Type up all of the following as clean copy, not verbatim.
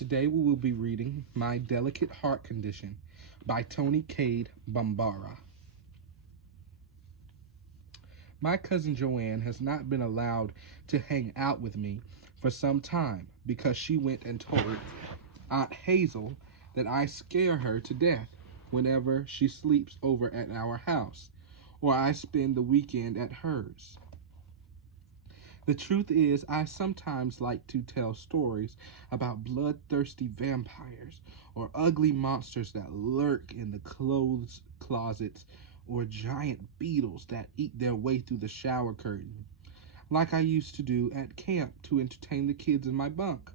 Today we will be reading My Delicate Heart Condition by Toni Cade Bambara. My cousin Joanne has not been allowed to hang out with me for some time because she went and told Aunt Hazel that I scare her to death whenever she sleeps over at our house or I spend the weekend at hers. The truth is, I sometimes like to tell stories about bloodthirsty vampires or ugly monsters that lurk in the clothes closets or giant beetles that eat their way through the shower curtain, like I used to do at camp to entertain the kids in my bunk.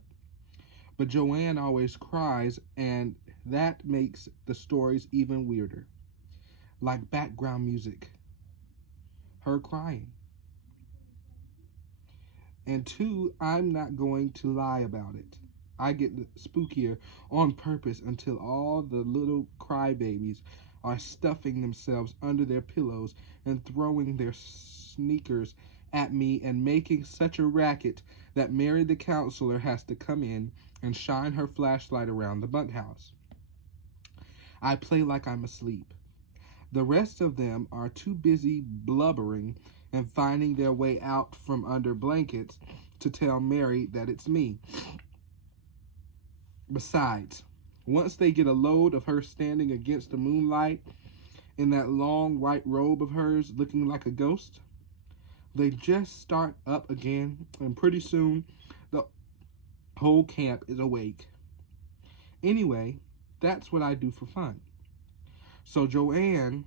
But Joanne always cries, and that makes the stories even weirder, like background music, her crying. And two, I'm not going to lie about it. I get spookier on purpose until all the little crybabies are stuffing themselves under their pillows and throwing their sneakers at me and making such a racket that Mary the counselor has to come in and shine her flashlight around the bunkhouse. I play like I'm asleep. The rest of them are too busy blubbering and finding their way out from under blankets to tell Mary that it's me. Besides, once they get a load of her standing against the moonlight in that long white robe of hers looking like a ghost, they just start up again, and pretty soon the whole camp is awake. Anyway, that's what I do for fun. So Joanne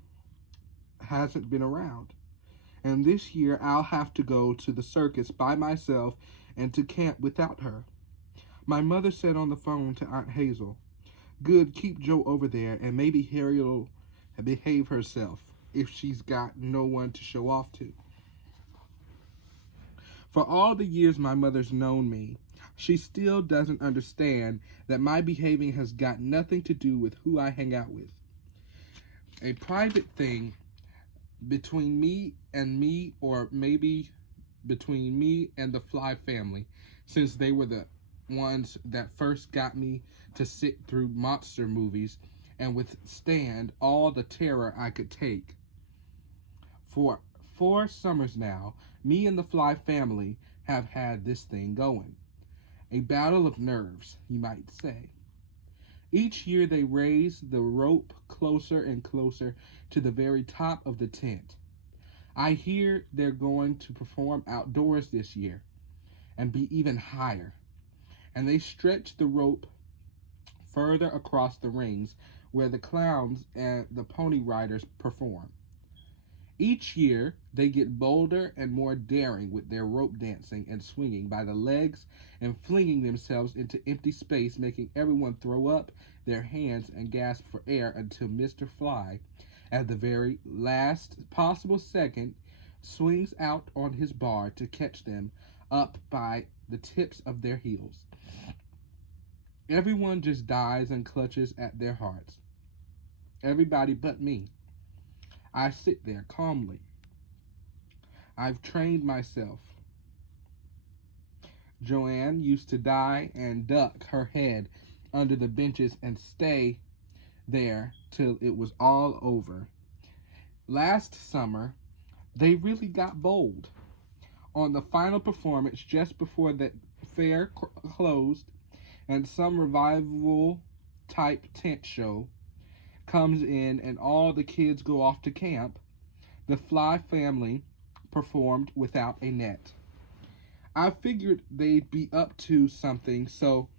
hasn't been around. And this year I'll have to go to the circus by myself and to camp without her. My mother said on the phone to Aunt Hazel, "Good, keep Joe over there, and maybe Harriet'll behave herself if she's got no one to show off to." For all the years my mother's known me, she still doesn't understand that my behaving has got nothing to do with who I hang out with. A private thing between me, or maybe between me and the Fly family, since they were the ones that first got me to sit through monster movies and withstand all the terror I could take. For 4 summers now, me and the Fly family have had this thing going. A battle of nerves, you might say. Each year they raise the rope closer and closer to the very top of the tent. I hear they're going to perform outdoors this year and be even higher. And they stretch the rope further across the rings where the clowns and the pony riders perform. Each year, they get bolder and more daring with their rope dancing and swinging by the legs and flinging themselves into empty space, making everyone throw up their hands and gasp for air until Mr. Fly, at the very last possible second, swings out on his bar to catch them up by the tips of their heels. Everyone just dies and clutches at their hearts. Everybody but me. I sit there calmly. I've trained myself. Joanne used to die and duck her head under the benches and stay there till it was all over. Last summer, they really got bold. On the final performance, just before the fair closed and some revival type tent show comes in and all the kids go off to camp, the Fly family performed without a net. I figured they'd be up to something, so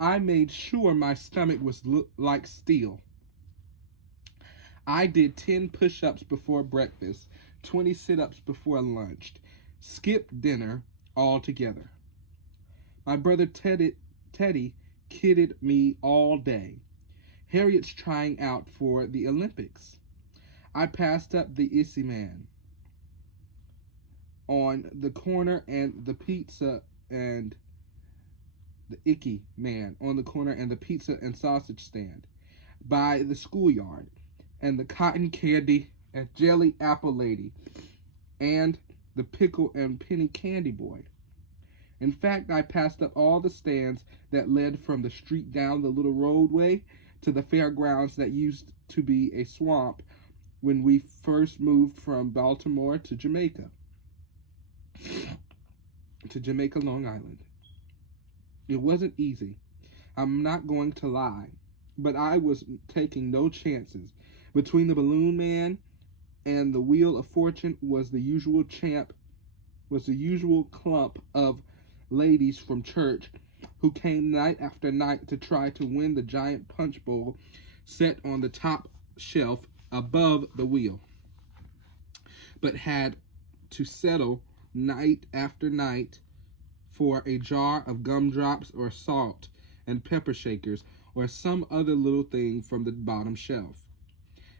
I made sure my stomach was like steel. I did 10 push-ups before breakfast, 20 sit-ups before lunch, skipped dinner altogether. My brother Teddy kidded me all day. Harriet's trying out for the Olympics. I passed up the Issy Man on the corner and the pizza and the Icky Man on the corner and the pizza and sausage stand by the schoolyard, and the cotton candy and jelly apple lady and the pickle and penny candy boy. In fact, I passed up all the stands that led from the street down the little roadway to the fairgrounds that used to be a swamp when we first moved from Baltimore to Jamaica, Long Island. It wasn't easy. I'm not going to lie, but I was taking no chances. Between the Balloon Man and the Wheel of Fortune was the usual clump of ladies from church who came night after night to try to win the giant punch bowl set on the top shelf above the wheel, but had to settle night after night for a jar of gumdrops or salt and pepper shakers or some other little thing from the bottom shelf.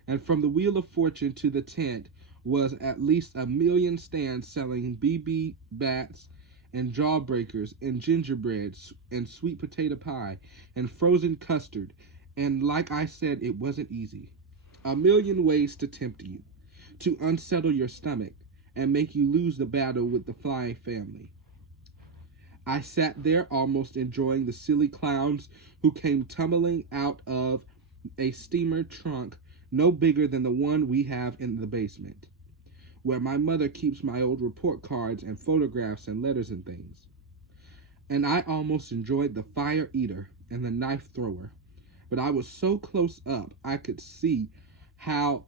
And from the Wheel of Fortune to the tent was at least 1,000,000 stands selling BB bats and jawbreakers and gingerbread and sweet potato pie and frozen custard. And like I said, it wasn't easy. 1,000,000 ways to tempt you, to unsettle your stomach and make you lose the battle with the fly family. I sat there almost enjoying the silly clowns who came tumbling out of a steamer trunk no bigger than the one we have in the basement, where my mother keeps my old report cards and photographs and letters and things. And I almost enjoyed the fire eater and the knife thrower, but I was so close up I could see how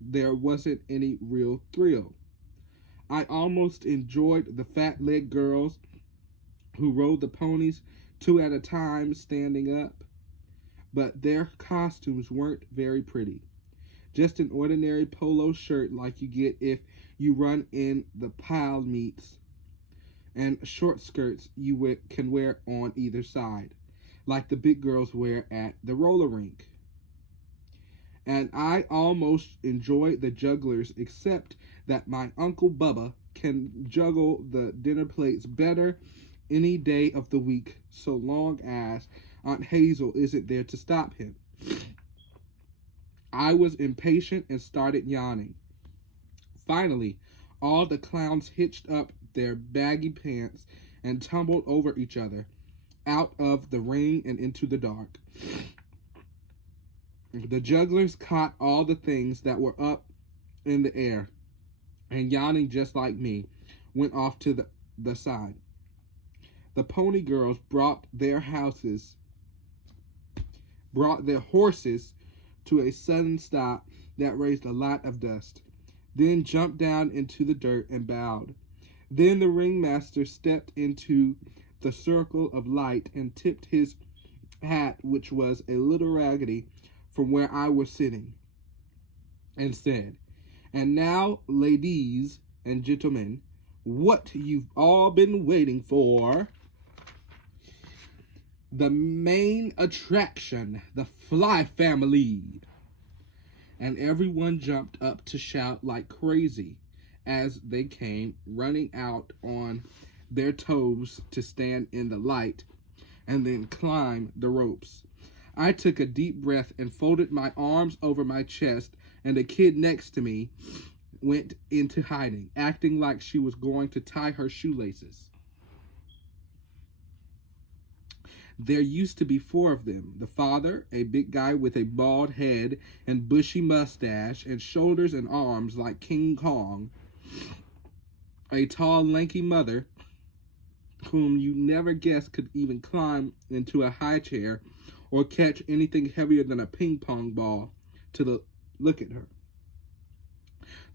there wasn't any real thrill. I almost enjoyed the fat-legged girls who rode the ponies 2 at a time standing up, but their costumes weren't very pretty. Just an ordinary polo shirt like you get if you run in the pile meets, and short skirts you can wear on either side, like the big girls wear at the roller rink. And I almost enjoyed the jugglers, except that my Uncle Bubba can juggle the dinner plates better any day of the week, so long as Aunt Hazel isn't there to stop him. I was impatient and started yawning. Finally, all the clowns hitched up their baggy pants and tumbled over each other out of the ring and into the dark. The jugglers caught all the things that were up in the air, and yawning just like me, went off to the side. The pony girls brought their horses to a sudden stop that raised a lot of dust, then jumped down into the dirt and bowed. Then the ringmaster stepped into the circle of light and tipped his hat, which was a little raggedy, from where I was sitting, and said, "And now, ladies and gentlemen, what you've all been waiting for, the main attraction, the Fly family." And everyone jumped up to shout like crazy as they came running out on their toes to stand in the light and then climb the ropes. I took a deep breath and folded my arms over my chest, and the kid next to me went into hiding, acting like she was going to tie her shoelaces. There used to be 4 of them. The father, a big guy with a bald head and bushy mustache and shoulders and arms like King Kong. A tall, lanky mother, whom you never guessed could even climb into a high chair or catch anything heavier than a ping pong ball to look at her.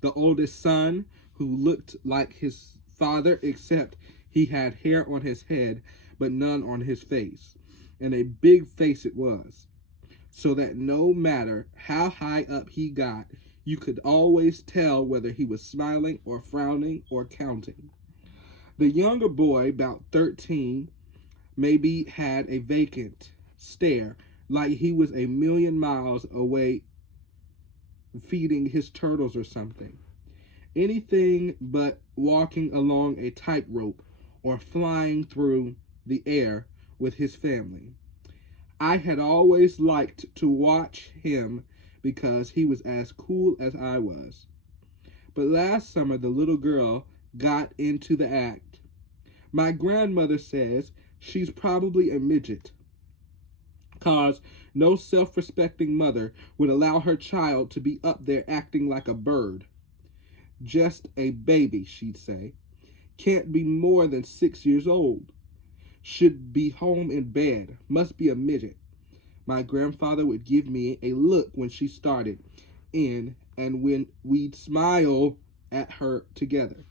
The oldest son, who looked like his father, except he had hair on his head but none on his face, and a big face it was, so that no matter how high up he got, you could always tell whether he was smiling or frowning or counting. The younger boy, about 13, maybe had a vacant stare, like he was 1,000,000 miles away feeding his turtles or something. Anything but walking along a tightrope or flying through the air with his family. I had always liked to watch him because he was as cool as I was. But last summer the little girl got into the act, My grandmother says she's probably a midget, 'cause no self-respecting mother would allow her child to be up there acting like a bird. Just a baby, she'd say. Can't be more than 6 years old. Should be home in bed. Must be a midget. My grandfather would give me a look when she started in, and when we'd smile at her together.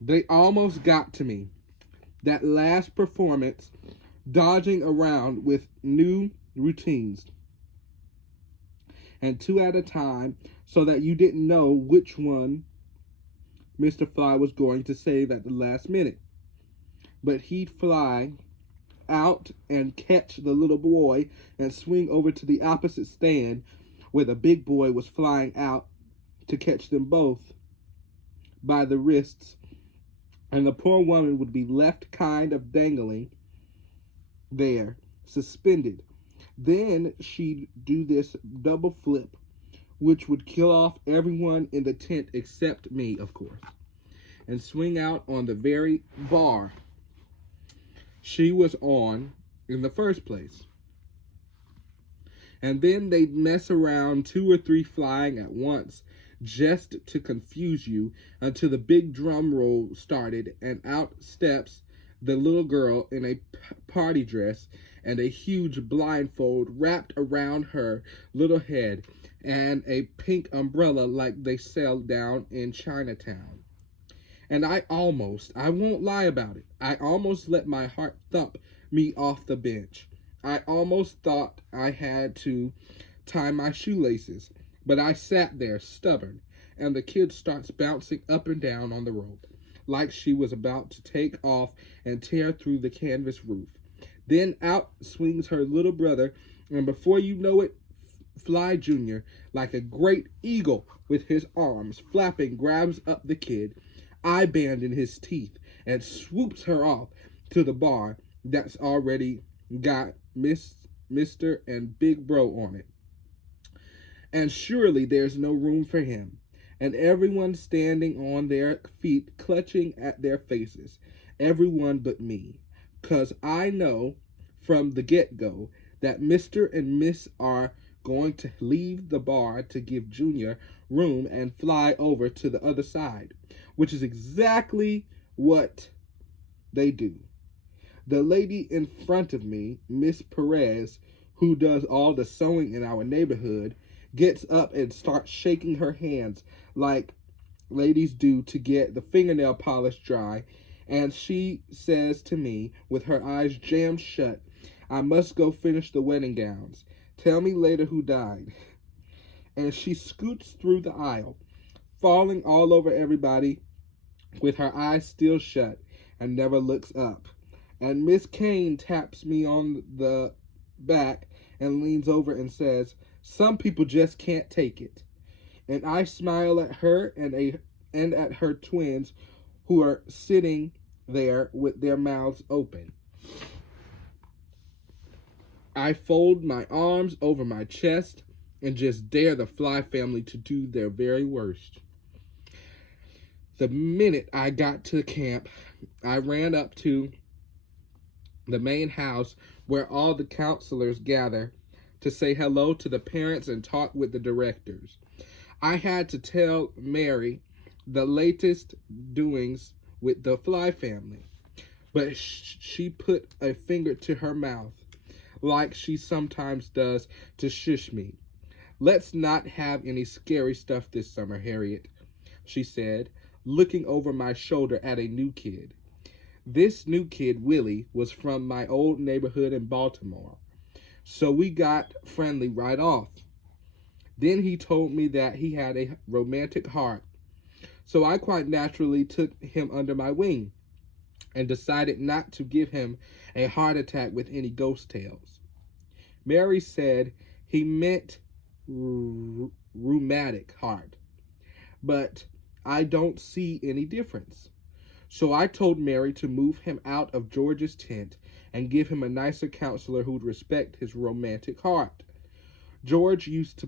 They almost got to me. That last performance, dodging around with new routines, and two at a time, so that you didn't know which one Mr. Fly was going to save at the last minute. But he'd fly out and catch the little boy and swing over to the opposite stand where the big boy was flying out to catch them both by the wrists, and the poor woman would be left kind of dangling there, suspended. Then she'd do this double flip, which would kill off everyone in the tent except me, of course, and swing out on the very bar she was on in the first place. And then they'd mess around 2 or 3 flying at once, just to confuse you, until the big drum roll started, and out steps the little girl in a party dress and a huge blindfold wrapped around her little head, and a pink umbrella like they sell down in Chinatown. And I won't lie about it, I almost let my heart thump me off the bench. I almost thought I had to tie my shoelaces, but I sat there stubborn, and the kid starts bouncing up and down on the rope, like she was about to take off and tear through the canvas roof. Then out swings her little brother, and before you know it, Fly Jr., like a great eagle with his arms flapping, grabs up the kid, eye band in his teeth, and swoops her off to the bar that's already got Mr. and Big Bro on it. And surely there's no room for him, and everyone standing on their feet clutching at their faces, everyone but me, 'cause I know from the get-go that Mr. and Miss are going to leave the bar to give Junior room and fly over to the other side, which is exactly what they do. The lady in front of me, Miss Perez, who does all the sewing in our neighborhood, gets up and starts shaking her hands like ladies do to get the fingernail polish dry, and she says to me, with her eyes jammed shut, I must go finish the wedding gowns. Tell me later who died. And she scoots through the aisle, falling all over everybody with her eyes still shut, and never looks up. And Miss Kane taps me on the back and leans over and says, some people just can't take it. And I smile at her and at her twins, who are sitting there with their mouths open. I fold my arms over my chest and just dare the Fly family to do their very worst. The minute I got to camp, I ran up to the main house where all the counselors gather to say hello to the parents and talk with the directors. I had to tell Mary the latest doings with the Fly family, but she put a finger to her mouth, like she sometimes does, to shush me. Let's not have any scary stuff this summer, Harriet, she said, looking over my shoulder at a new kid. This new kid, Willie, was from my old neighborhood in Baltimore, so we got friendly right off. Then he told me that he had a romantic heart, so I quite naturally took him under my wing and decided not to give him a heart attack with any ghost tales. Mary said he meant rheumatic heart, but I don't see any difference. So I told Mary to move him out of George's tent and give him a nicer counselor who'd respect his romantic heart. George used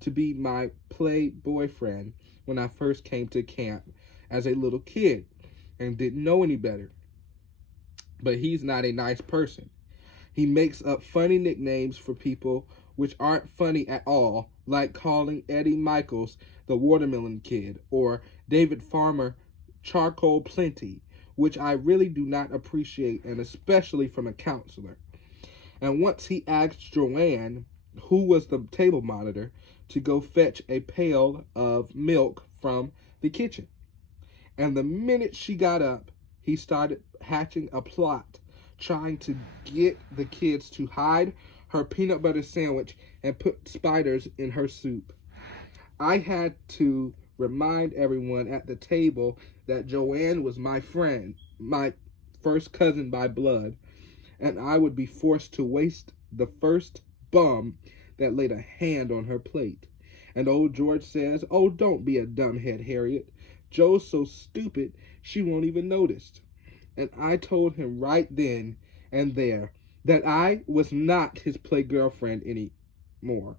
to be my play boyfriend when I first came to camp as a little kid, and didn't know any better. But he's not a nice person. He makes up funny nicknames for people which aren't funny at all, like calling Eddie Michaels the Watermelon Kid or David Farmer Charcoal Plenty, which I really do not appreciate, and especially from a counselor. And once he asked Joanne, who was the table monitor, to go fetch a pail of milk from the kitchen. And the minute she got up, he started hatching a plot, trying to get the kids to hide her peanut butter sandwich and put spiders in her soup. I had to remind everyone at the table that Joanne was my friend, my first cousin by blood, and I would be forced to waste the first bum that laid a hand on her plate. And old George says, "Oh, don't be a dumbhead, Harriet. Joe's so stupid she won't even notice." And I told him right then and there that I was not his play girlfriend anymore,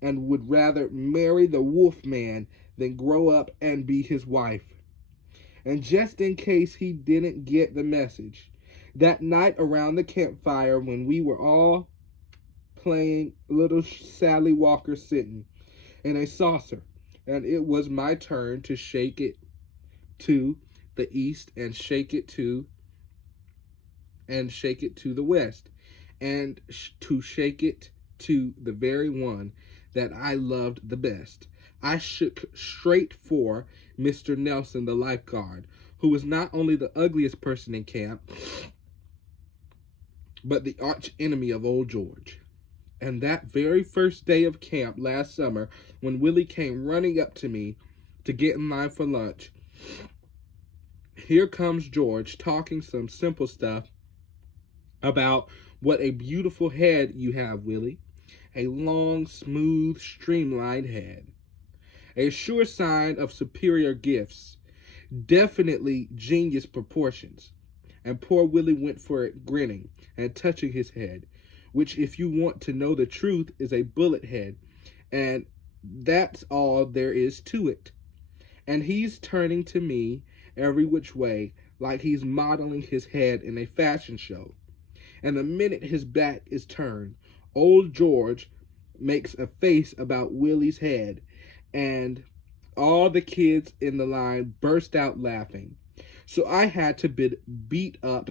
and would rather marry the wolf man than grow up and be his wife. And just in case he didn't get the message, that night around the campfire when we were all playing little Sally Walker sitting in a saucer, and it was my turn to shake it to the east and shake it to the west, and to shake it to the very one that I loved the best. I shook straight for Mr. Nelson, the lifeguard, who was not only the ugliest person in camp, but the arch enemy of old George. And that very first day of camp last summer, when Willie came running up to me to get in line for lunch, here comes George talking some simple stuff about what a beautiful head you have, Willie. A long, smooth, streamlined head. A sure sign of superior gifts. Definitely genius proportions. And poor Willie went for it, grinning and touching his head, which, if you want to know the truth, is a bullet head, and that's all there is to it. And he's turning to me every which way, like he's modeling his head in a fashion show. And the minute his back is turned, old George makes a face about Willie's head, and all the kids in the line burst out laughing. So I had to beat up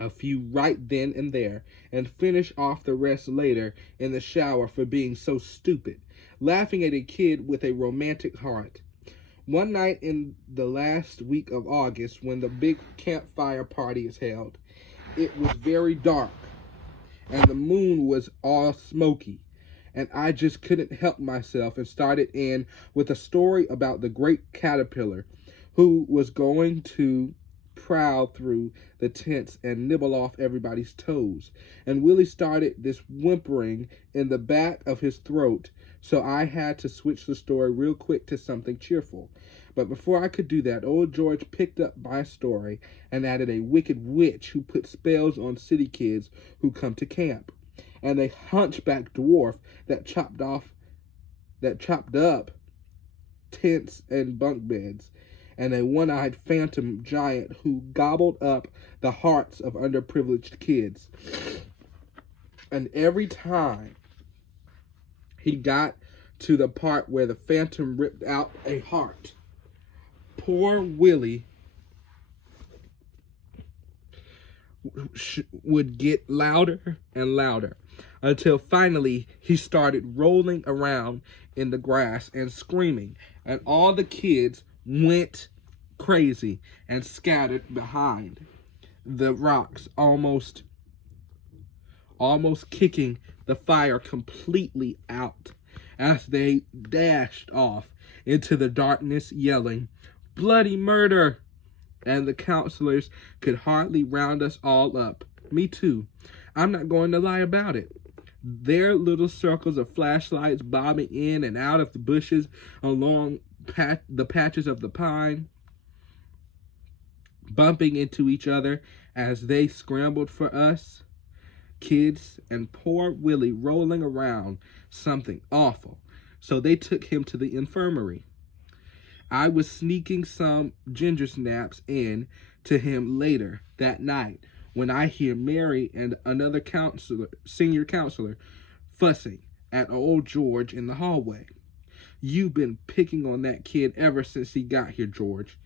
a few right then and there, and finish off the rest later in the shower for being so stupid, laughing at a kid with a romantic heart. One night in the last week of August, when the big campfire party is held, it was very dark, and the moon was all smoky, and I just couldn't help myself and started in with a story about the great caterpillar who was going to prowl through the tents and nibble off everybody's toes. And Willie started this whimpering in the back of his throat, so I had to switch the story real quick to something cheerful. But before I could do that, old George picked up my story and added a wicked witch who put spells on city kids who come to camp, and a hunchback dwarf that chopped up tents and bunk beds, and a one-eyed phantom giant who gobbled up the hearts of underprivileged kids. And every time he got to the part where the phantom ripped out a heart, poor Willie would get louder and louder, until finally he started rolling around in the grass and screaming, and all the kids went crazy and scattered behind the rocks, almost kicking the fire completely out as they dashed off into the darkness, yelling, "Bloody murder!" And the counselors could hardly round us all up. Me too. I'm not going to lie about it. Their little circles of flashlights bobbing in and out of the bushes along the patches of the pine, bumping into each other as they scrambled for us kids, and poor Willie rolling around something awful. So they took him to the infirmary. I was sneaking some ginger snaps in to him later that night when I hear Mary and another senior counselor, fussing at old George in the hallway. You've been picking on that kid ever since he got here, George.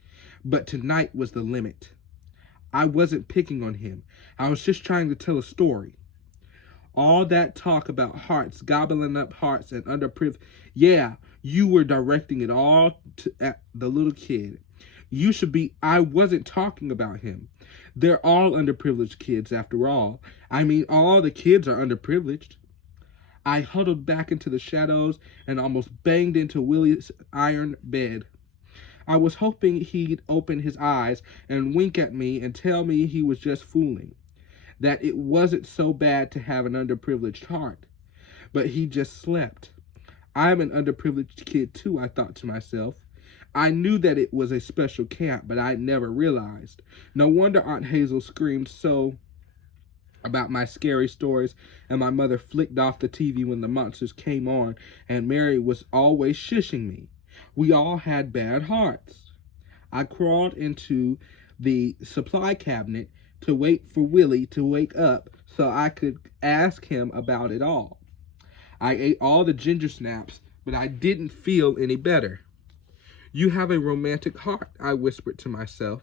But tonight was the limit. I wasn't picking on him. I was just trying to tell a story. All that talk about hearts, gobbling up hearts and underprivileged. Yeah, you were directing it all at the little kid. You should be. I wasn't talking about him. They're all underprivileged kids after all. I mean, all the kids are underprivileged. I huddled back into the shadows and almost banged into Willie's iron bed. I was hoping he'd open his eyes and wink at me and tell me he was just fooling, that it wasn't so bad to have an underprivileged heart. But he just slept. I'm an underprivileged kid too, I thought to myself. I knew that it was a special camp, but I never realized. No wonder Aunt Hazel screamed so about my scary stories, and my mother flicked off the TV when the monsters came on, and Mary was always shushing me. We all had bad hearts. I crawled into the supply cabinet to wait for Willie to wake up so I could ask him about it all. I ate all the ginger snaps, but I didn't feel any better. You have a romantic heart, I whispered to myself,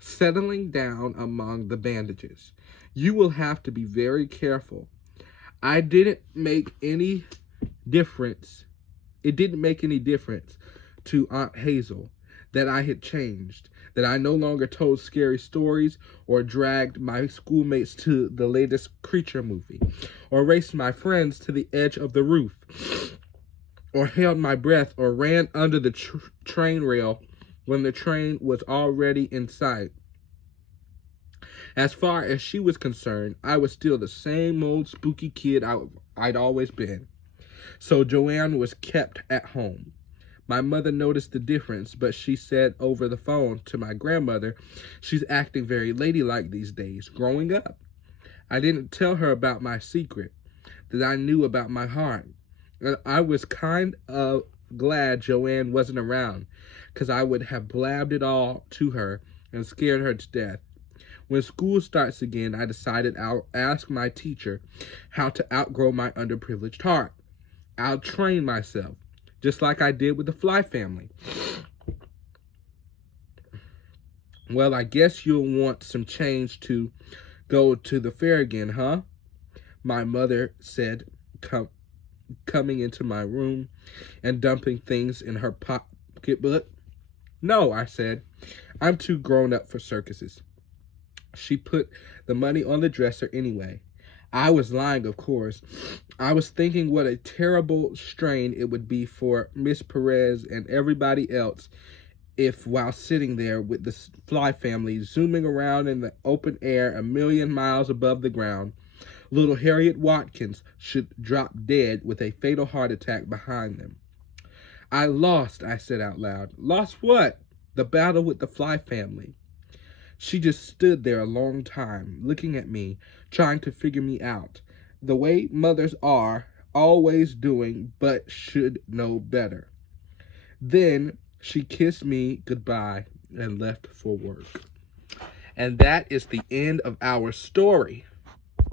settling down among the bandages. You will have to be very careful. It didn't make any difference to Aunt Hazel that I had changed, that I no longer told scary stories or dragged my schoolmates to the latest creature movie, or raced my friends to the edge of the roof, or held my breath or ran under the train rail when the train was already in sight. As far as she was concerned, I was still the same old spooky kid I'd always been. So Joanne was kept at home. My mother noticed the difference, but she said over the phone to my grandmother, she's acting very ladylike these days, growing up. I didn't tell her about my secret, that I knew about my heart. I was kind of glad Joanne wasn't around, because I would have blabbed it all to her and scared her to death. When school starts again, I decided I'll ask my teacher how to outgrow my underprivileged heart. I'll train myself, just like I did with the Fly family. Well, I guess you'll want some change to go to the fair again, huh? My mother said, coming into my room and dumping things in her pocketbook. No, I said, I'm too grown up for circuses. She put the money on the dresser anyway. I was lying, of course. I was thinking what a terrible strain it would be for Miss Perez and everybody else if, while sitting there with the Fly family zooming around in the open air a million miles above the ground, little Harriet Watkins should drop dead with a fatal heart attack behind them. I lost, I said out loud. Lost what? The battle with the Fly family. She just stood there a long time, looking at me, trying to figure me out, the way mothers are, always doing, but should know better. Then she kissed me goodbye and left for work. And that is the end of our story.